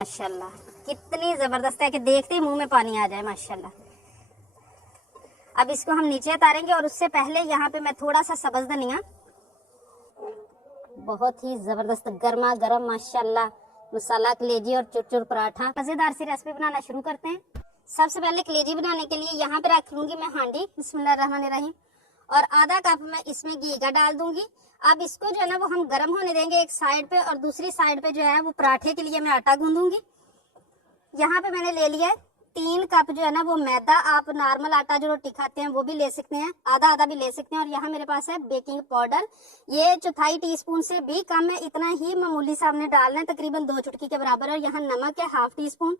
माशाल्लाह कितनी जबरदस्त है कि देखते ही मुंह में पानी आ जाए माशाल्लाह। अब इसको हम नीचे उतारेंगे और उससे पहले यहाँ पे मैं थोड़ा सा सब्ज धनिया, बहुत ही जबरदस्त गर्मा गर्म माशाल्लाह मसाला कलेजी और चुरचुर पराठा। मजेदार सी रेसिपी बनाना शुरू करते हैं। सबसे पहले कलेजी बनाने के लिए यहाँ पे रख लूंगी मैं हांडी, बिस्मिल्लाहिर्रहमानिर्रहीम, और आधा कप मैं इसमें घी का डाल दूंगी। अब इसको जो है ना वो हम गर्म होने देंगे एक साइड पे, और दूसरी साइड पे जो है वो पराठे के लिए मैं आटा गूंदूंगी। यहाँ पे मैंने ले लिया है 3 कप जो है ना वो मैदा। आप नॉर्मल आटा जो रोटी खाते हैं वो भी ले सकते हैं, आधा आधा भी ले सकते हैं। और यहाँ मेरे पास है बेकिंग पाउडर, ये 1/4 टीस्पून से भी कम है, इतना ही मामूली सा हमने डालना है, तकरीबन 2 चुटकी के बराबर। और यहाँ नमक है 1/2 टीस्पून,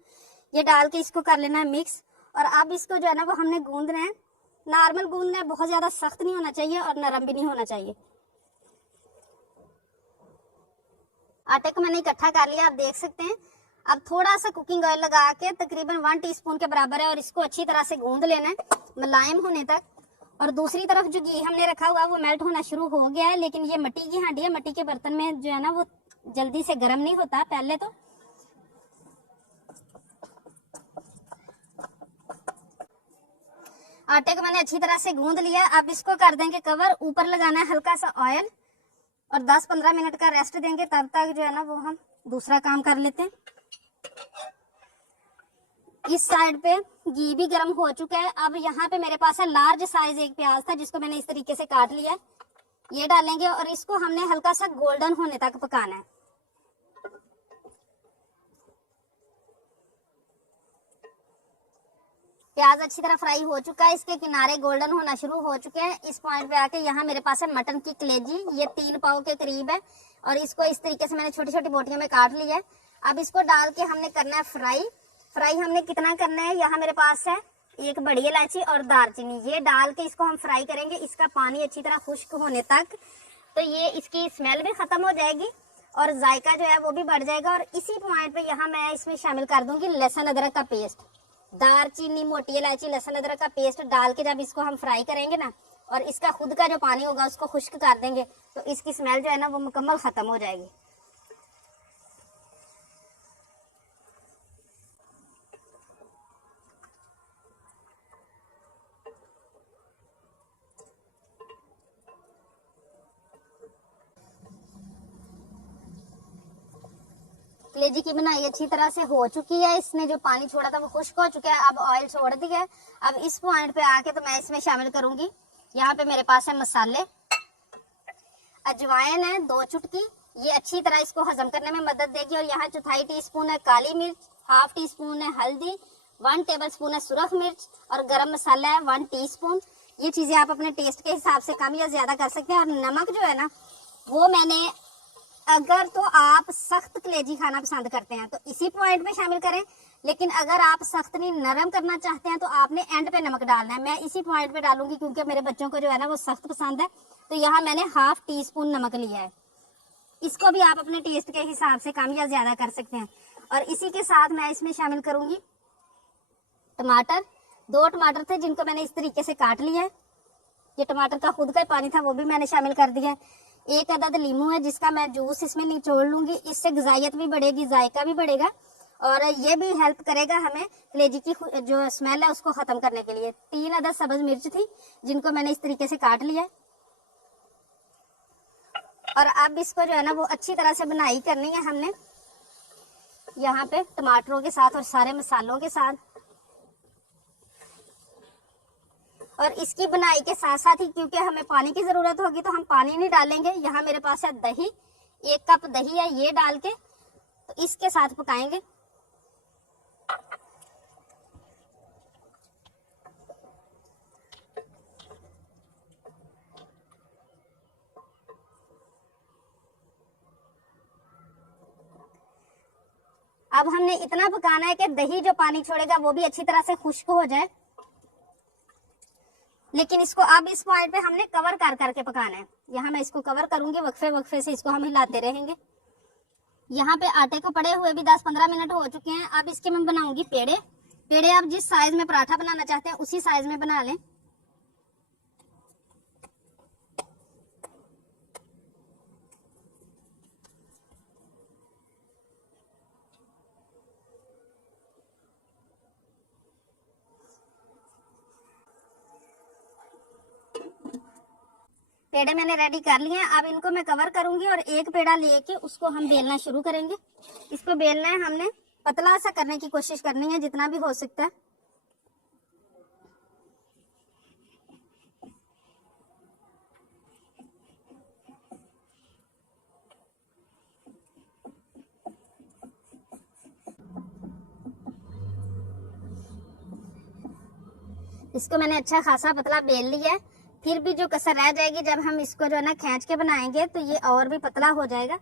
ये डाल के इसको कर लेना है मिक्स। और अब इसको जो है ना वो हमने गूंदना है, नॉर्मल गूंदना है, बहुत ज्यादा सख्त नहीं होना चाहिए और नरम भी नहीं होना चाहिए। आटे को मैंने इकट्ठा कर लिया, आप देख सकते हैं। अब थोड़ा सा कुकिंग ऑयल लगा के तकरीबन 1 टीस्पून के बराबर है, और इसको अच्छी तरह से गूंद लेना है मुलायम होने तक। और दूसरी तरफ जो घी हमने रखा हुआ वो मेल्ट होना शुरू हो गया है, लेकिन ये मिट्टी की हांडी है, मिट्टी के बर्तन में जो है ना वो जल्दी से गर्म नहीं होता पहले तो। आटे को मैंने अच्छी तरह से गूंद लिया। अब इसको कर देंगे कवर, ऊपर लगाना है हल्का सा ऑयल, और 10-15 मिनट का रेस्ट देंगे। तब तक जो है ना वो हम दूसरा काम कर लेते हैं। इस साइड पे घी भी गर्म हो चुका है। अब यहाँ पे मेरे पास है लार्ज साइज एक प्याज था, जिसको मैंने इस तरीके से काट लिया है, ये डालेंगे और इसको हमने हल्का सा गोल्डन होने तक पकाना है। प्याज अच्छी तरह फ्राई हो चुका है, इसके किनारे गोल्डन होना शुरू हो चुके हैं। इस पॉइंट पे आके यहाँ मेरे पास है मटन की कलेजी, ये 3 पाव के करीब है, और इसको इस तरीके से मैंने छोटी छोटी बोटियों में काट लिया है। अब इसको डाल के हमने करना है फ्राई। फ्राई हमने कितना करना है, यहाँ मेरे पास है 1 बड़ी इलायची और दालचीनी, ये डाल के इसको हम फ्राई करेंगे, इसका पानी अच्छी तरह खुश्क होने तक। तो ये इसकी स्मेल भी खत्म हो जाएगी और जायका जो है वो भी बढ़ जाएगा। और इसी पॉइंट पे यहाँ मैं इसमें शामिल कर दूंगी लहसुन अदरक का पेस्ट, दालचीनी, मोटी इलायची, लहसुन अदरक का पेस्ट डाल के जब इसको हम फ्राई करेंगे ना, और इसका खुद का जो पानी होगा उसको खुश्क कर देंगे, तो इसकी स्मेल जो है ना वो मुकम्मल खत्म हो जाएगी। कलेजी की बनाई अच्छी तरह से हो चुकी है, इसने जो पानी छोड़ा था वो खुश्क हो चुका है, अब ऑयल छोड़ दिया है। अब इस पॉइंट पे आके तो मैं इसमें शामिल करूंगी, यहाँ पे मेरे पास है मसाले, अजवाइन है 2 चुटकी, ये अच्छी तरह इसको हजम करने में मदद देगी। और यहाँ 1/4 टीस्पून है काली मिर्च, 1/2 टीस्पून है हल्दी, 1 टेबलस्पून है सुरख मिर्च, और गरम मसाला है 1 टीस्पून। ये चीजें आप अपने टेस्ट के हिसाब से कम या ज्यादा कर सकते हैं। और नमक जो है ना वो मैंने, अगर तो आप सख्त कलेजी खाना पसंद करते हैं तो इसी पॉइंट पे शामिल करें, लेकिन अगर आप सख्त नहीं नरम करना चाहते हैं तो आपने एंड पे नमक डालना है। मैं इसी पॉइंट पे डालूंगी क्योंकि मेरे बच्चों को जो है ना वो सख्त पसंद है। तो यहाँ मैंने 1/2 टीस्पून नमक लिया है, इसको भी आप अपने टेस्ट के हिसाब से कम या ज्यादा कर सकते हैं। और इसी के साथ मैं इसमें शामिल करूंगी टमाटर, 2 टमाटर थे जिनको मैंने इस तरीके से काट लिया है। ये टमाटर का खुद का पानी था वो भी मैंने शामिल कर दिया है। 1 अदद लीमू है जिसका मैं जूस इसमें निचोड़ लूंगी, इससे ग़िज़ायत भी बढ़ेगी, जायका भी बढ़ेगा, और ये भी हेल्प करेगा हमें कलेजी की जो स्मेल है उसको खत्म करने के लिए। 3 अदद सब्ज मिर्च थी जिनको मैंने इस तरीके से काट लिया है। और अब इसको जो है ना वो अच्छी तरह से बुनाई करनी है हमने, यहाँ पे टमाटरों के साथ और सारे मसालों के साथ। और इसकी बनाई के साथ साथ ही क्योंकि हमें पानी की जरूरत होगी तो हम पानी नहीं डालेंगे। यहाँ मेरे पास है दही, 1 कप दही है, ये डाल के तो इसके साथ पकाएंगे। अब हमने इतना पकाना है कि दही जो पानी छोड़ेगा वो भी अच्छी तरह से खुश्क हो जाए, लेकिन इसको अब इस पॉइंट पे हमने कवर कर करके पकाना है। यहाँ मैं इसको कवर करूंगी, वक्फे वक्फे से इसको हम हिलाते रहेंगे। यहाँ पे आटे को पड़े हुए भी 10-15 मिनट हो चुके हैं। अब इसके मैं बनाऊंगी पेड़े। पेड़े आप जिस साइज में पराठा बनाना चाहते हैं उसी साइज में बना लें। पेड़े मैंने रेडी कर लिए हैं। अब इनको मैं कवर करूंगी और एक पेड़ा लेके उसको हम बेलना शुरू करेंगे। इसको बेलना है हमने, पतला सा करने की कोशिश करनी है जितना भी हो सकता है। इसको मैंने अच्छा खासा पतला बेल लिया है। फिर भी जो कसर रह जाएगी जब हम इसको जो है ना खींच के बनाएंगे तो ये और भी पतला हो जाएगा।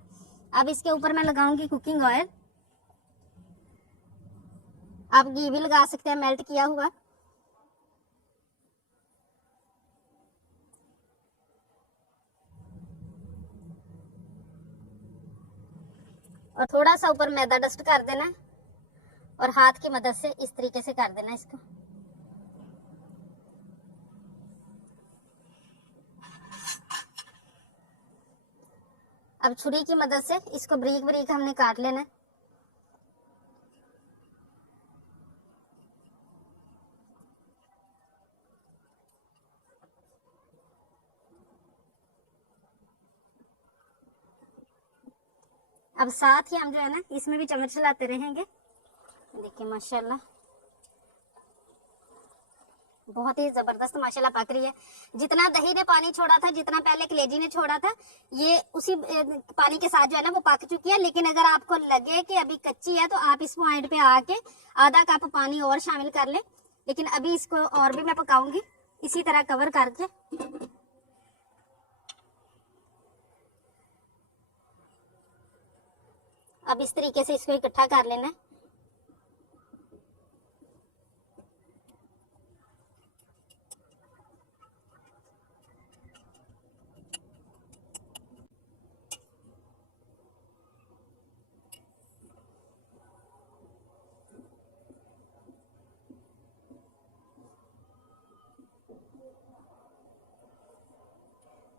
अब इसके ऊपर मैं लगाऊंगी कुकिंग ऑयल। आप घी भी लगा सकते हैं मेल्ट किया हुआ। और थोड़ा सा ऊपर मैदा डस्ट कर देना और हाथ की मदद से इस तरीके से कर देना इसको। अब छुरी की मदद से इसको बारीक बारीक हमने काट लेना है। अब साथ ही हम जो है ना इसमें भी चम्मच चलाते रहेंगे। देखिए माशाल्लाह बहुत ही जबरदस्त माशाल्लाह पक रही है। जितना दही ने पानी छोड़ा था, जितना पहले कलेजी ने छोड़ा था, ये उसी पानी के साथ जो है ना वो पक चुकी है। लेकिन अगर आपको लगे कि अभी कच्ची है तो आप इस पॉइंट पे आके आधा कप पानी और शामिल कर ले। लेकिन अभी इसको और भी मैं पकाऊंगी इसी तरह कवर करके। अब इस तरीके से इसको इकट्ठा कर लेना है।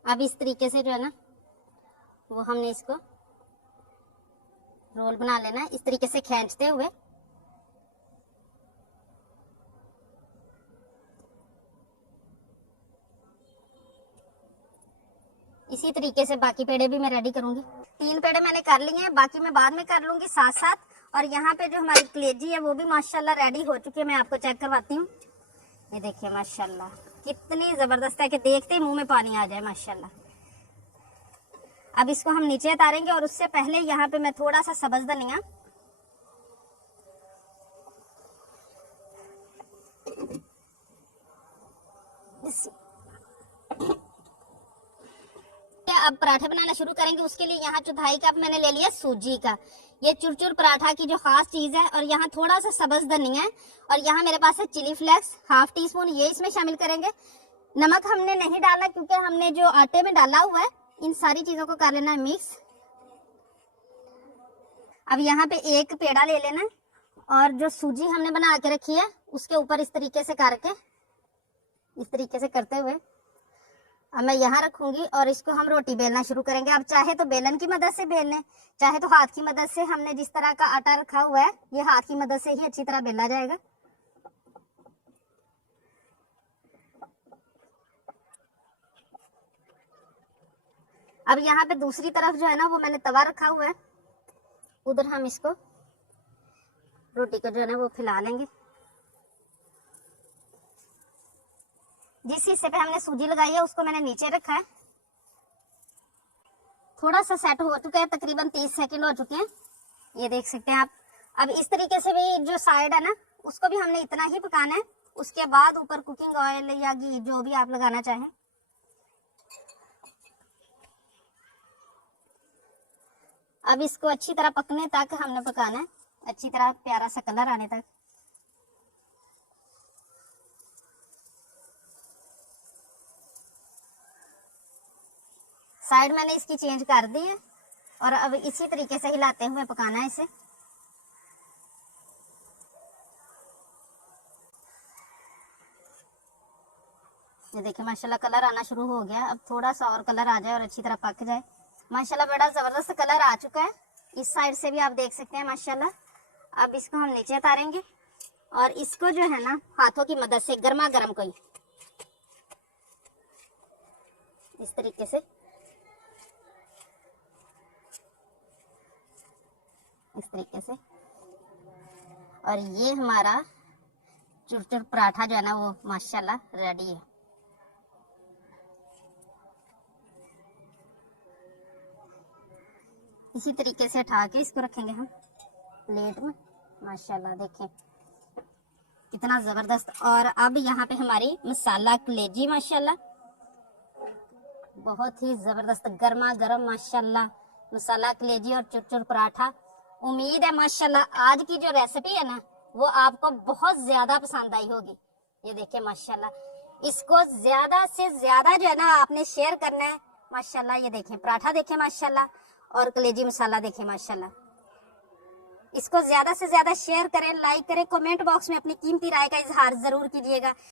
अब इस तरीके से जो है ना वो हमने इसको रोल बना लेना है इस तरीके से खींचते हुए। इसी तरीके से बाकी पेड़े भी मैं रेडी करूंगी। 3 पेड़े मैंने कर लिए हैं, बाकी मैं बाद में कर लूंगी साथ साथ। और यहाँ पे जो हमारी कलेजी है वो भी माशाल्लाह रेडी हो चुकी है। मैं आपको चेक करवाती हूँ। ये देखिए माशाल्लाह कितनी जबरदस्त है कि देखते ही मुंह में पानी आ जाए माशाल्लाह। अब इसको हम नीचे उतारेंगे और उससे पहले यहाँ पे मैं थोड़ा सा सब्ज धनिया, अब पराठे बनाना शुरू करेंगे। उसके लिए यहाँ 1/4 कप मैंने ले लिया सूजी का। ये चुरचुर पराठा की जो खास चीज है। और यहाँ थोड़ा सा सब्ज धनिया है और यहाँ मेरे पास है चिली फ्लेक्स ½ टीस्पून, ये इसमें शामिल करेंगे। नमक हमने नहीं डालना क्योंकि हमने जो आटे में डाला हुआ है। इन सारी चीजों को कर लेना है मिक्स। अब यहाँ पे एक पेड़ा ले लेना और जो सूजी हमने बना के रखी है उसके ऊपर इस तरीके से करके, इस तरीके से करते हुए अब मैं यहाँ रखूंगी और इसको हम रोटी बेलना शुरू करेंगे। अब चाहे तो बेलन की मदद से बेल लें, चाहे तो हाथ की मदद से। हमने जिस तरह का आटा रखा हुआ है ये हाथ की मदद से ही अच्छी तरह बेला जाएगा। अब यहाँ पे दूसरी तरफ जो है ना वो मैंने तवा रखा हुआ है, उधर हम इसको रोटी को जो है ना वो फैला लेंगे। जिस हिस्से पे हमने सूजी लगाई है उसको मैंने नीचे रखा है। थोड़ा सा सेट हो चुका है, तकरीबन 30 सेकंड हो चुके हैं, ये देख सकते हैं आप। अब इस तरीके से भी जो साइड है ना उसको भी हमने इतना ही पकाना है। उसके बाद ऊपर कुकिंग ऑयल या घी जो भी आप लगाना चाहें। अब इसको अच्छी तरह पकने तक हमने पकाना है, अच्छी तरह प्यारा सा कलर आने तक। साइड मैंने इसकी चेंज कर दी है और अब इसी तरीके से हिलाते हुए पकाना है इसे। ये देखिए माशाल्लाह कलर आना शुरू हो गया। अब थोड़ा सा और कलर आ जाए और अच्छी तरह पक जाए। माशाल्लाह बड़ा जबरदस्त कलर आ चुका है। इस साइड से भी आप देख सकते हैं माशाल्लाह। अब इसको हम नीचे उतारेंगे और इसको जो है ना हाथों की मदद से गर्मा गर्म कोई इस तरीके से, इस तरीके से। और ये हमारा चुरचुर पराठा जो है ना वो माशाल्लाह रेडी है। इसी तरीके से उठा के इसको रखेंगे हम प्लेट में। माशाल्लाह देखें कितना जबरदस्त। और अब यहाँ पे हमारी मसाला कलेजी माशाल्लाह बहुत ही जबरदस्त गर्मा गर्म माशाल्लाह मसाला कलेजी और चुरचुर पराठा। उम्मीद है माशाल्लाह आज की जो रेसिपी है ना वो आपको बहुत ज्यादा पसंद आई होगी। ये देखिए माशाल्लाह, इसको ज्यादा से ज्यादा जो है ना आपने शेयर करना है माशाल्लाह। ये देखें पराठा देखें माशाल्लाह, और कलेजी मसाला देखें माशाल्लाह। इसको ज्यादा से ज्यादा शेयर करें, लाइक करें, कमेंट बॉक्स में अपनी कीमती राय का इजहार जरूर कीजिएगा।